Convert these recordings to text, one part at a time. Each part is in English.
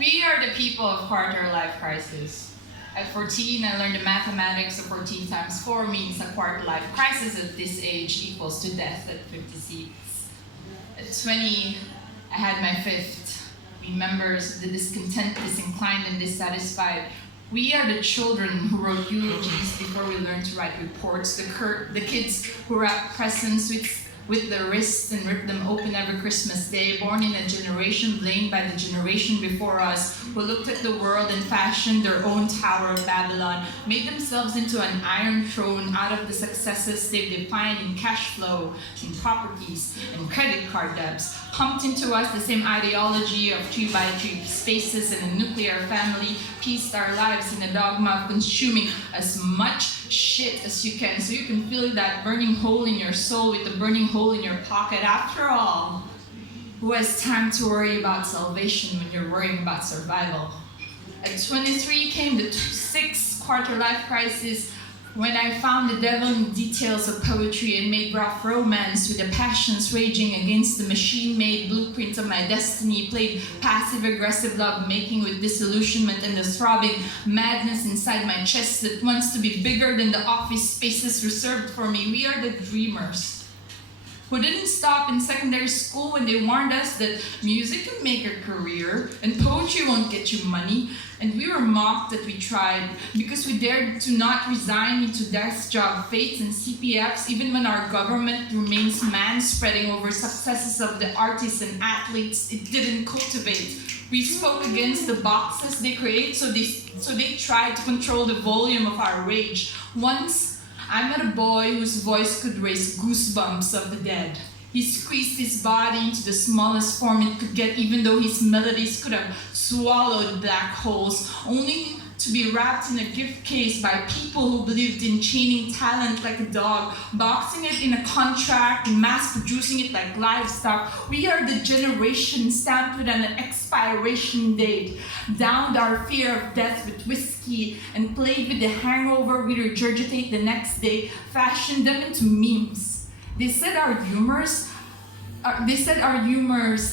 We are the people of quarter-life crisis. At 14, I learned the mathematics of 14 times 4 means a quarter-life crisis at this age equals to death at 56. At 20, I had my fifth. We members of the discontent, disinclined, and dissatisfied. We are the children who wrote eulogies before we learned to write reports. The kids who wrapped presents with their wrists and ripped them open every Christmas Day, born in a generation blamed by the generation before us, who looked at the world and fashioned their own Tower of Babylon, made themselves into an iron throne out of the successes they've defined in cash flow, in properties, and credit card debts, pumped into us the same ideology of 3x3 spaces and a nuclear family, pieced our lives in a dogma of consuming as much shit as you can so you can fill that burning hole in your soul with the burning hole in your pocket. After all, who has time to worry about salvation when you're worrying about survival? At 23 came the sixth quarter-life crisis, when I found the devil in details of poetry and made rough romance with the passions raging against the machine-made blueprint of my destiny, played passive-aggressive love-making with disillusionment and the throbbing madness inside my chest that wants to be bigger than the office spaces reserved for me. We are the dreamers who didn't stop in secondary school when they warned us that music can make a career and poetry won't get you money. And we were mocked that we tried because we dared to not resign into desk job fates and CPFs even when our government remains man-spreading over successes of the artists and athletes it didn't cultivate. We spoke against the boxes they create, so they tried to control the volume of our rage. Once, I met a boy whose voice could raise goosebumps of the dead. He squeezed his body into the smallest form it could get, even though his melodies could have swallowed black holes, only to be wrapped in a gift case by people who believed in chaining talent like a dog, boxing it in a contract and mass-producing it like livestock. We are the generation stamped with an expiration date, downed our fear of death with whiskey, and played with the hangover we regurgitate the next day, fashioned them into memes. They said our humor's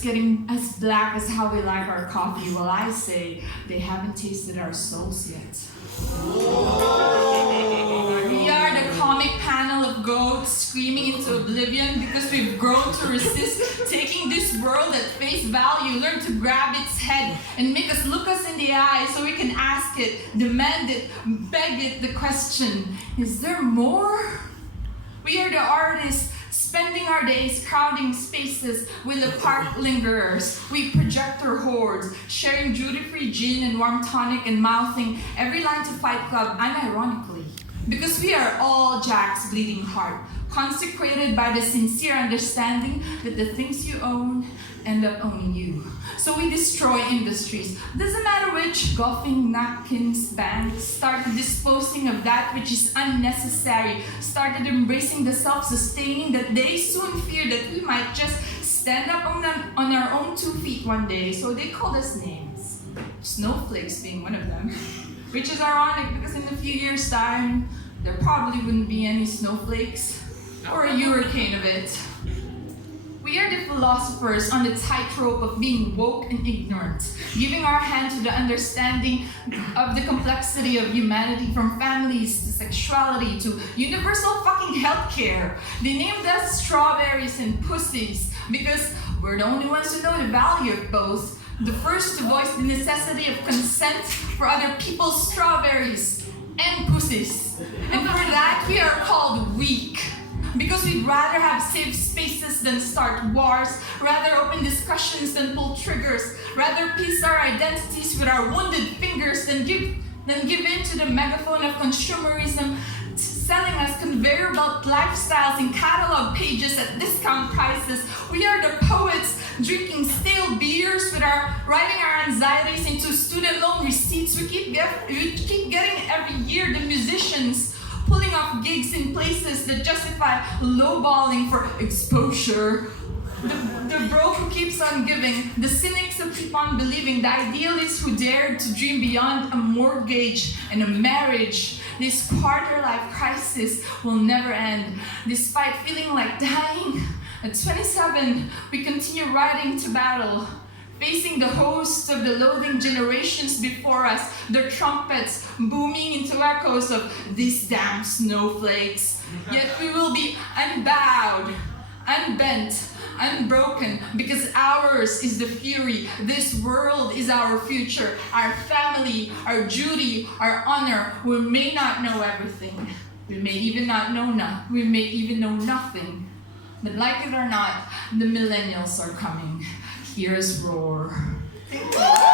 getting as black as how we like our coffee. Well, I say they haven't tasted our souls yet. We are the comic panel of goats screaming into oblivion because we've grown to resist taking this world at face value, learn to grab its head and make us look us in the eye so we can ask it, demand it, beg it the question, is there more? We are the artists spending our days crowding spaces with the park lingerers. We projector hordes, sharing duty-free gin and warm tonic and mouthing every line to Fight Club unironically. Because we are all Jack's bleeding heart, consecrated by the sincere understanding that the things you own end up owning you. So we destroy industries. Doesn't matter which, golfing, napkins, banks, started disposing of that which is unnecessary, started embracing the self-sustaining that they soon feared that we might just stand up on our own 2 feet one day. So they called us names, snowflakes being one of them, which is ironic because in a few years' time, there probably wouldn't be any snowflakes or a hurricane of it. We are the philosophers on the tightrope of being woke and ignorant, giving our hand to the understanding of the complexity of humanity, from families to sexuality to universal fucking healthcare. They named us strawberries and pussies because we're the only ones who know the value of both. The first to voice the necessity of consent for other people's strawberries and pussies. And for that, we are called weak. Because we'd rather have safe spaces than start wars, rather open discussions than pull triggers, rather piece our identities with our wounded fingers than give in to the megaphone of consumerism, selling us conveyor belt lifestyles in catalog pages at discount prices. We are the poets drinking stale beers writing our anxieties into student loan receipts. We keep getting every year. The musicians pulling off gigs in places that justify lowballing for exposure. The broke who keeps on giving, the cynics who keep on believing, the idealists who dared to dream beyond a mortgage and a marriage. This quarter-life crisis will never end. Despite feeling like dying, at 27, we continue riding to battle, facing the hosts of the loathing generations before us, the trumpets booming into echoes of these damn snowflakes. Yet we will be unbowed, unbent, unbroken, because ours is the fury. This world is our future, our family, our duty, our honor. We may not know everything. We may even we may even know nothing. But like it or not, the millennials are coming. Hear us roar. Thank you.